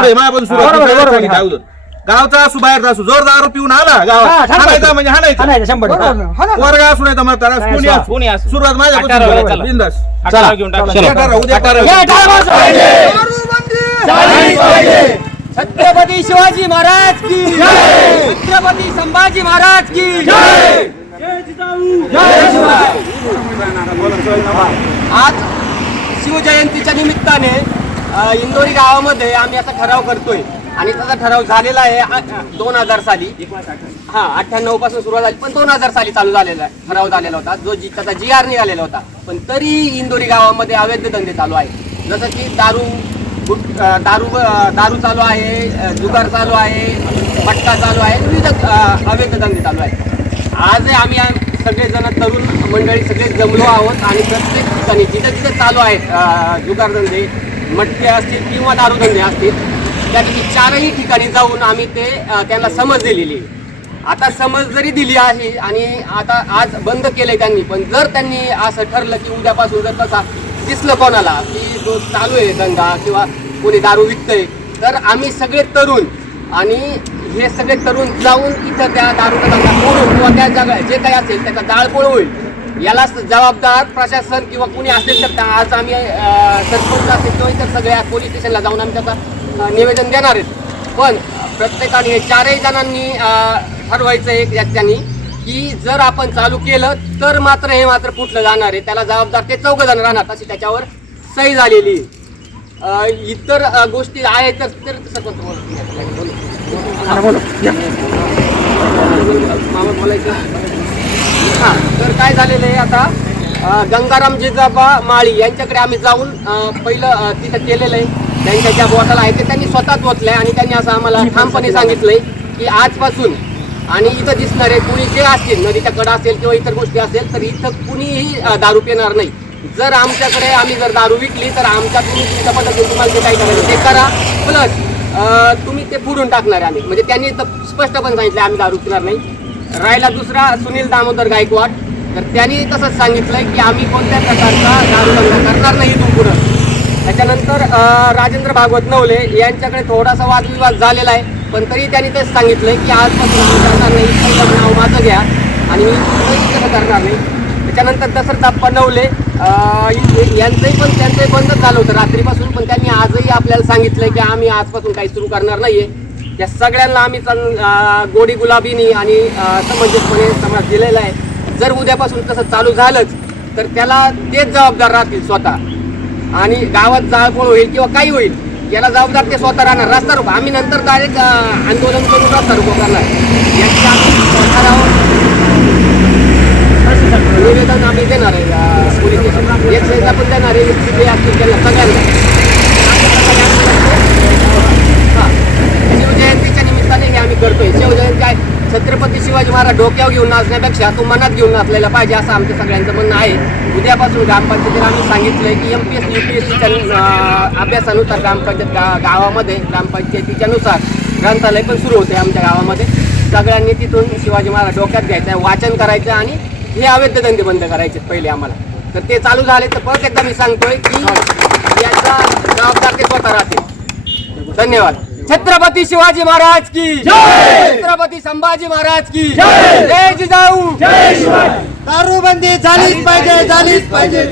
पुढे सुरुवात बरोबर, बरोबर. गावचा असू बाहेरचा असू जोर दारू पिऊन आला हा, गावात. हाणायचा म्हणजे हाणायचा. हाणायचं शंभर टक्के. हा? वर्ग असू नाही तर म्हातारा काय कोणी असो, असू. कोणी असो. सुरुवात अठरा चला. बिंदास. घेऊन टाका. उद्या! छत्रपती शिवाजी महाराज की छत्रपती संभाजी महाराज की आज शिवजयंतीच्या निमित्ताने इंदोरी गावामध्ये आम्ही असा ठराव करतोय. आणि त्याचा ठराव झालेला आहे दोन हजार साली. हा अठ्ठ्याण्णवपासून सुरुवात झाली पण दोन हजार साली चालू झालेला आहे ठराव झालेला होता. जो जी त्याचा जी आर निघालेला होता. पण तरी इंदोरी गावामध्ये अवैध धंदे चालू आहे जसं की दारू गुट- दारू दारू चालू आहे जुगार चालू आहे पट्टा चालू आहे विविध अवैध धंदे चालू आहेत. आज आम्ही आम- सगळेजण तरुण मंडळी सगळे जमलो आहोत आणि प्रत्येक ठिकाणी जिथं जिथं चालू आहेत जुगार धंदे मटके असतील किंवा दारूधंदे असतील त्या ठिकाणी चारही ठिकाणी जाऊन आम्ही ते त्यांना समज दिलेली आहे. आता समज जरी दिली आहे आणि आता आज बंद केले त्यांनी पण जर त्यांनी असं ठरलं की उद्यापासून जर तसा दिसलं कोणाला की जो चालू आहे धंदा किंवा कोणी दारू विकतंय तर आम्ही सगळे तरुण आणि हे सगळे तरुण जाऊन इथं त्या दारूचा धंदा मोडून किंवा त्या जागा जे काही असेल त्याचा जाळपोळ होईल याला जबाबदार प्रशासन किंवा कुणी असेल तर त्या- आज आम्ही सरपंच असेल किंवा इतर सगळ्या पोलीस स्टेशनला जाऊन आम्ही त्याचा निवेदन देणार आहेत. पण प्रत्येकाने हे चारही जणांनी ठरवायचं आहे त्याच्यानी की जर आपण चालू केलं तर मात्र हे मात्र कुठलं जाणार आहे. त्याला जबाबदार ते चौघ जण राहणार अशी त्याच्यावर सही झालेली इतर गोष्टी आहेत तर तर सरपंच हा तर काय झालेलं आहे आता? गंगाराम जिजाबा माळी यांच्याकडे आम्ही जाऊन पहिलं तिथं केलेलं आहे. त्यांच्या ज्या बॉटल आहे ते त्यांनी स्वतःच ओतलंय आणि त्यांनी असं आम्हाला ठामपणे सांगितलंय की आजपासून आणि इथं दिसणारे कुणी जे असतील नदीच्या कडा असेल किंवा इतर गोष्टी असेल तर इथं कुणीही दारू पिणार नाही. जर आमच्याकडे आम्ही जर दारू विकली तर आमच्या तुम्ही तुमच्या पद्धतीने तुम्हाला जे काही करायचं? ते करा. प्लस तुम्ही ते फोडून टाकणार आहे आम्ही. म्हणजे त्यांनी तर स्पष्टपणे सांगितलं आम्ही दारू पिणार नाही. राहिला दुसरा सुनील दामोदर गायकवाड. तर त्यांनी तसंच सांगितलंय की आम्ही कोणत्या प्रकारचा दारूबंद करणार नाही इथून पुढं. त्याच्यानंतर राजेंद्र भागवत नवले यांच्याकडे थोडासा वादविवाद झालेला आहे. पण तरी त्यांनी तेच सांगितलंय की आजपासून आम्ही करणार नाही. पहिलं नाव माझं घ्या. आणि मी पुढेही तसं करणार नाही. त्याच्यानंतर दसरथाप्पा नवले यांचंही पण त्यांचंही बंदच झालं होतं रात्रीपासून. पण त्यांनी आजही आपल्याला सांगितलंय की आम्ही आजपासून काही सुरू करणार नाही आहे या सगळ्यांना आम्ही चांग- गोडी गुलाबीनी आणि समंजसपणे समाज दिलेला आहे. जर उद्यापासून तसं चालू झालंच तर त्याला तेच जबाबदार राहतील स्वतः. आणि गावात जाळपोळ होईल किंवा काही होईल याला जबाबदार ते स्वतः राहणार. रस्ता रोको. आम्ही नंतर डायरेक्ट आंदोलन करून रस्ता रोको करणार. याची आम्ही ठराव निवेदन आम्ही देणार आहे अं, पोलीस स्टेशनला एक साईडला पण देणार आहे एक सीबीआय असतील त्यांना सगळ्यांना हा. शिवजयंतीच्या निमित्ताने हे आम्ही करतोय शिवजयंती आहे छत्रपती डोक्यावर घेऊन नाचण्यापेक्षा तो मनात घेऊन नाचलेला पाहिजे असं आमचं सगळ्यांचं म्हणणं आहे. उद्यापासून ग्रामपंचायतीला आम्ही सांगितलंय की M P S U P S सीच्या अभ्यासानुसार ग्रामपंचायत गा गावामध्ये ग्रामपंचायतीच्या नुसार ग्रंथालय पण सुरू होते आमच्या गावामध्ये. सगळ्यांनी तिथून शिवाजी महाराज डोक्यात घ्यायचं आहे वाचन करायचं आणि हे अवैध धंदे बंद करायचे पहिले आम्हाला. तर ते चालू झाले तर परत एकदा मी सांगतोय की याचा जबाबदार ते स्वतः राहतील. धन्यवाद. छत्रपती शिवाजी महाराज की। छत्रपती संभाजी महाराज की। जय! जिजाऊ। दारूबंदी झालीच पाहिजे झालीच पाहिजे.